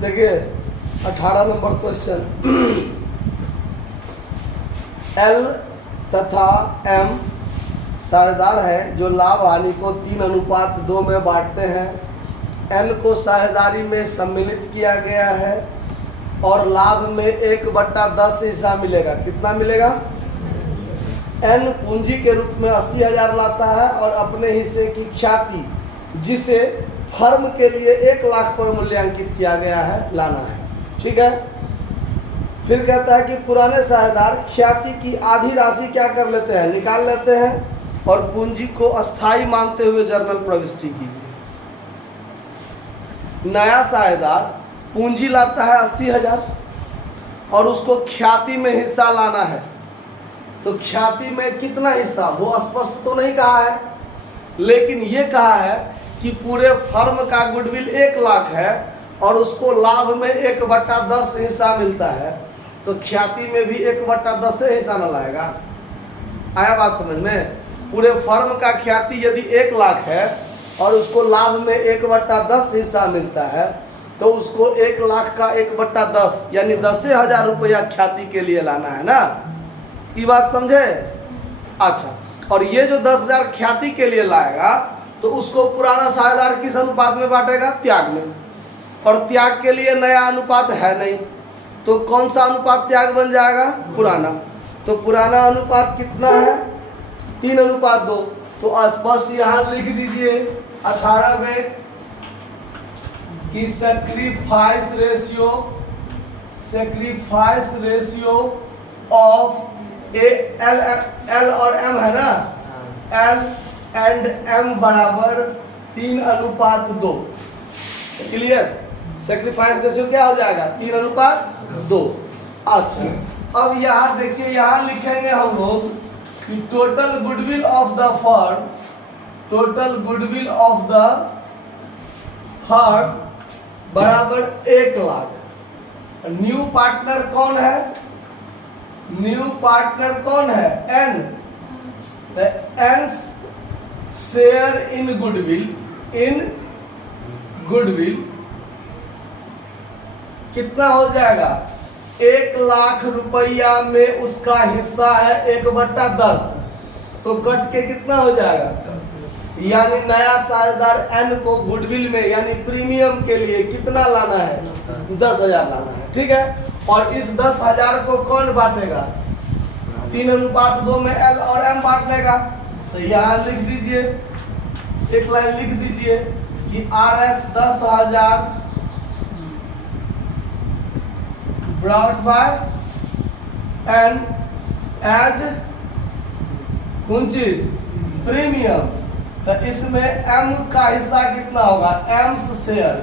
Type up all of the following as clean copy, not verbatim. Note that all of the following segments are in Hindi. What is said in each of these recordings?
देखिए 18 नंबर क्वेश्चन, एल तथा एम साझेदार हैं जो लाभ हानि को 3:2 में बांटते हैं। एन को साझेदारी में सम्मिलित किया गया है और लाभ में 1/10 हिस्सा मिलेगा। कितना मिलेगा? एन पूंजी के रूप में 80,000 लाता है और अपने हिस्से की ख्याति, जिसे फर्म के लिए 1 लाख पर मूल्यांकित किया गया है, लाना है। ठीक है। फिर कहता है कि पुराने साझेदार ख्याति की आधी राशि क्या कर लेते हैं? निकाल लेते हैं और पूंजी को अस्थाई मानते हुए जर्नल प्रविष्टि कीजिए। नया साझेदार पूंजी लाता है 80,000 और उसको ख्याति में हिस्सा लाना है। तो ख्याति में कितना हिस्सा, वो स्पष्ट तो नहीं कहा है, लेकिन ये कहा है कि पूरे फर्म का गुडविल 1 लाख है और उसको लाभ में 1/10 हिस्सा मिलता है। तो ख्याति में भी 1/10 हिस्सा न लाएगा। आया बात समझ में? पूरे फर्म का ख्याति यदि 1 लाख है और उसको लाभ में 1/10 हिस्सा मिलता है, तो उसको 1 लाख का 1/10 यानी 10,000 रुपया ख्याति के लिए लाना है ना। ये बात समझे? अच्छा, और ये जो 10,000 ख्याति के लिए लाएगा तो उसको पुराना साझेदार किस अनुपात में बांटेगा? त्याग में। और त्याग के लिए नया अनुपात है नहीं, तो कौन सा अनुपात त्याग बन जाएगा? पुराना। तो पुराना अनुपात कितना है? 3:2। तो स्पष्ट यहाँ लिख दीजिए 18 में कि सैक्रिफाइस रेशियो ऑफ एल और एम है ना, एल एंड एम बराबर 3:2। क्लियर? सैक्रिफाइस रेशियो क्या हो जाएगा? 3:2। अच्छा, अब यहाँ देखिए, यहाँ लिखेंगे हम लोग कि total goodwill of the firm, बराबर 1 लाख। न्यू पार्टनर कौन है? N. N share in goodwill कितना हो जाएगा? 1 लाख रुपया में उसका हिस्सा है 1/10, तो कट के कितना हो जाएगा? यानी नया साझेदार एन को गुडविल में यानी प्रीमियम के लिए कितना लाना है? 10,000 लाना है। ठीक है। और इस 10,000 को कौन बांटेगा? 3:2 में एल और एम बांट लेगा। तो यहाँ लिख दीजिए, एक लाइन लिख दीजिए कि RS 10,000 brought by N as कुंजी प्रीमियम। तो इसमें M का हिस्सा कितना होगा? एम्स शेयर,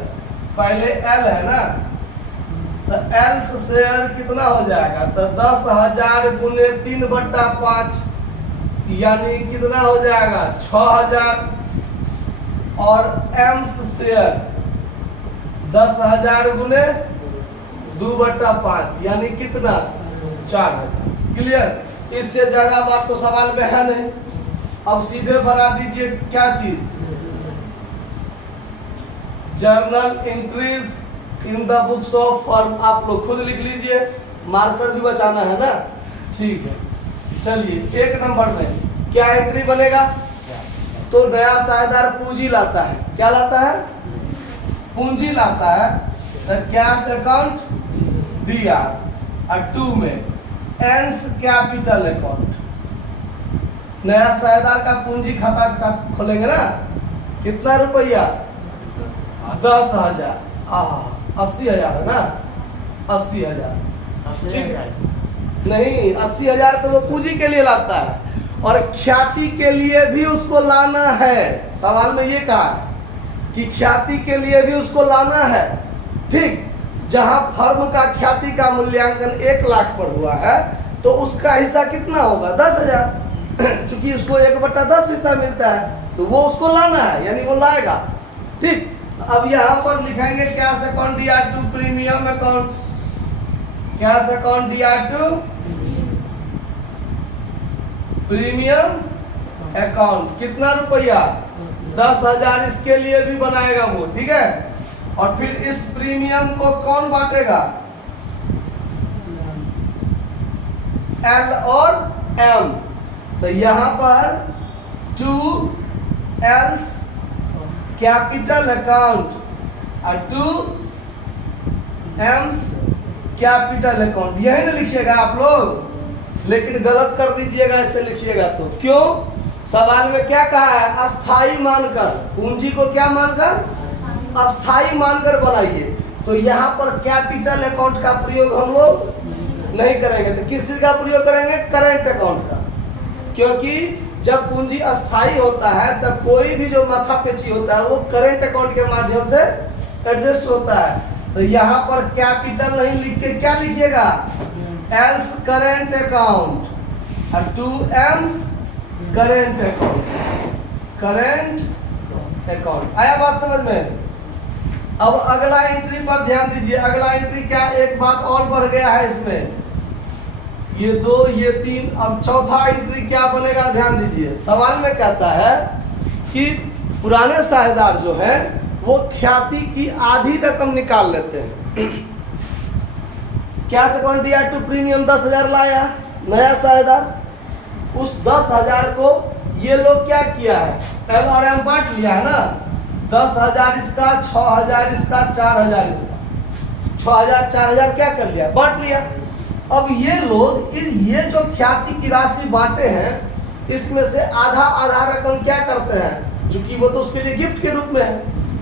पहले L है ना, तो एल्स शेयर कितना हो जाएगा? तो 10,000 गुने 3/5 यानी कितना हो जाएगा? 6,000। और एम्स शेयर 10,000 गुने 2/5 यानी कितना? 4,000। क्लियर? इससे ज्यादा बात तो सवाल में है नहीं। अब सीधे बना दीजिए क्या चीज? Journal entries in the books of firm. आप लोग खुद लिख लीजिए, मार्कर भी बचाना है ना। ठीक है, चलिए 1 नंबर में क्या एंट्री बनेगा? तो नया साझेदार पूंजी लाता है। क्या लाता है? पूंजी लाता है। तो कैश अकाउंट DR और 2 में एंस कैपिटल अकाउंट। नया साझेदार का पूंजी खाता खोलेंगे ना, कितना रुपया? 10,000। 80,000 है ना, 80,000। ठीक है, नहीं 80,000 तो वो पूंजी के लिए लाता है और ख्याति के लिए भी उसको लाना है। सवाल में ये कहा है कि ख्याति के लिए भी उसको लाना है। ठीक, जहां फर्म का ख्याति का मूल्यांकन 1 लाख पर हुआ है तो उसका हिस्सा कितना होगा? 10,000। चूंकि उसको 1/10 हिस्सा मिलता है तो वो उसको लाना है, यानी वो लाएगा। ठीक, अब यहाँ पर लिखेंगे cash account DR2 premium account. Cash account DR2 premium account कितना रुपया? 10,000 इसके लिए भी बनाएगा वो। ठीक है, और फिर इस प्रीमियम को कौन बांटेगा? एल और एम। तो यहां पर 2 L's कैपिटल अकाउंट और 2 M's कैपिटल अकाउंट, यही ना लिखिएगा आप लोग, लेकिन गलत कर दीजिएगा ऐसे लिखिएगा तो। क्यों? सवाल में क्या कहा है? अस्थाई मानकर, पूंजी को क्या मानकर? अस्थाई मानकर बनाइए। तो यहाँ पर कैपिटल अकाउंट का प्रयोग हम लोग नहीं करेंगे। तो किस चीज का प्रयोग करेंगे? करेंट अकाउंट का। क्योंकि जब पूंजी अस्थाई होता है तब कोई भी जो माथापेची होता है वो करेंट अकाउंट के माध्यम से एडजस्ट होता है। तो यहाँ पर कैपिटल नहीं लिख के क्या लिखिएगा? एल्स करेंट अकाउंट और 2 M's current account. Current account आया बात समझ में? अब अगला एंट्री पर ध्यान दीजिए। अगला एंट्री क्या, एक बात और बढ़ गया है इसमें, ये 2 ये 3, अब चौथा एंट्री क्या बनेगा? ध्यान दीजिए। सवाल में कहता है कि पुराने साझेदार जो है वो ख्याति की आधी रकम निकाल लेते हैं। क्या सेकंड दिया? टू प्रीमियम 10,000 लाया नया साझेदार, उस 10,000 को ये लोग क्या किया है? एल और एम बांट लिया है ना। 10,000 इसका, 6,000 इसका, 4,000 इसका, 6,000 4,000 क्या कर लिया? बांट लिया। अब ये लोग ये जो ख्याति की राशि बांटे हैं इसमें से आधा आधा रकम क्या करते हैं? चूंकि वो तो उसके लिए गिफ्ट के रूप में है,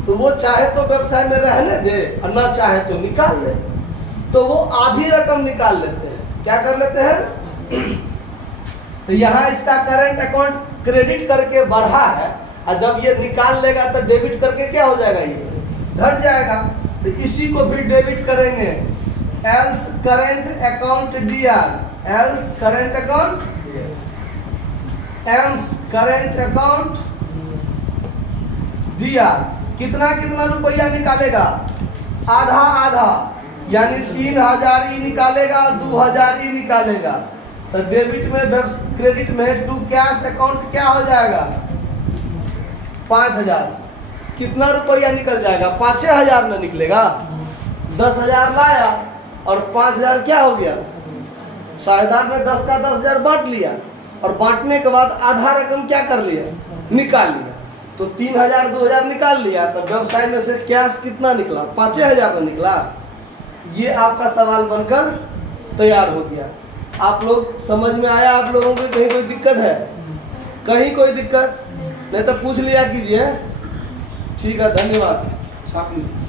तो वो चाहे तो व्यवसाय में रहने दे और ना चाहे तो निकाल ले। तो वो आधी रकम निकाल लेते हैं। क्या कर लेते हैं? तो यहाँ इसका करंट अकाउंट क्रेडिट करके बढ़ा है, और जब ये निकाल लेगा तो डेबिट करके क्या हो जाएगा? ये घट जाएगा। तो इसी को भी डेबिट करेंगे। Else current account DR, else current account, AIIMS current account DR. कितना कितना रुपया निकालेगा? आधा आधा, यानी 3,000 ही निकालेगा, 2,000 ही निकालेगा। तो डेबिट में क्रेडिट में 2 कैश अकाउंट क्या हो जाएगा? 5,000। कितना रुपया निकल जाएगा? 5,000 में निकलेगा। 10,000 लाया और 5,000 क्या हो गया? साझेदार ने 10 का 10,000 बांट लिया, और बांटने के बाद आधा रकम क्या कर लिया? निकाल लिया। तो 3,000 2,000 निकाल लिया, तो व्यवसाय में से कैश कितना निकला? 5,000 में निकला। ये आपका सवाल बनकर तैयार हो गया। आप लोग समझ में आया? आप लोगों को कहीं कोई दिक्कत है? कहीं कोई दिक्कत नहीं तो पूछ लिया कीजिए। ठीक है, धन्यवाद। छाप लीजिए।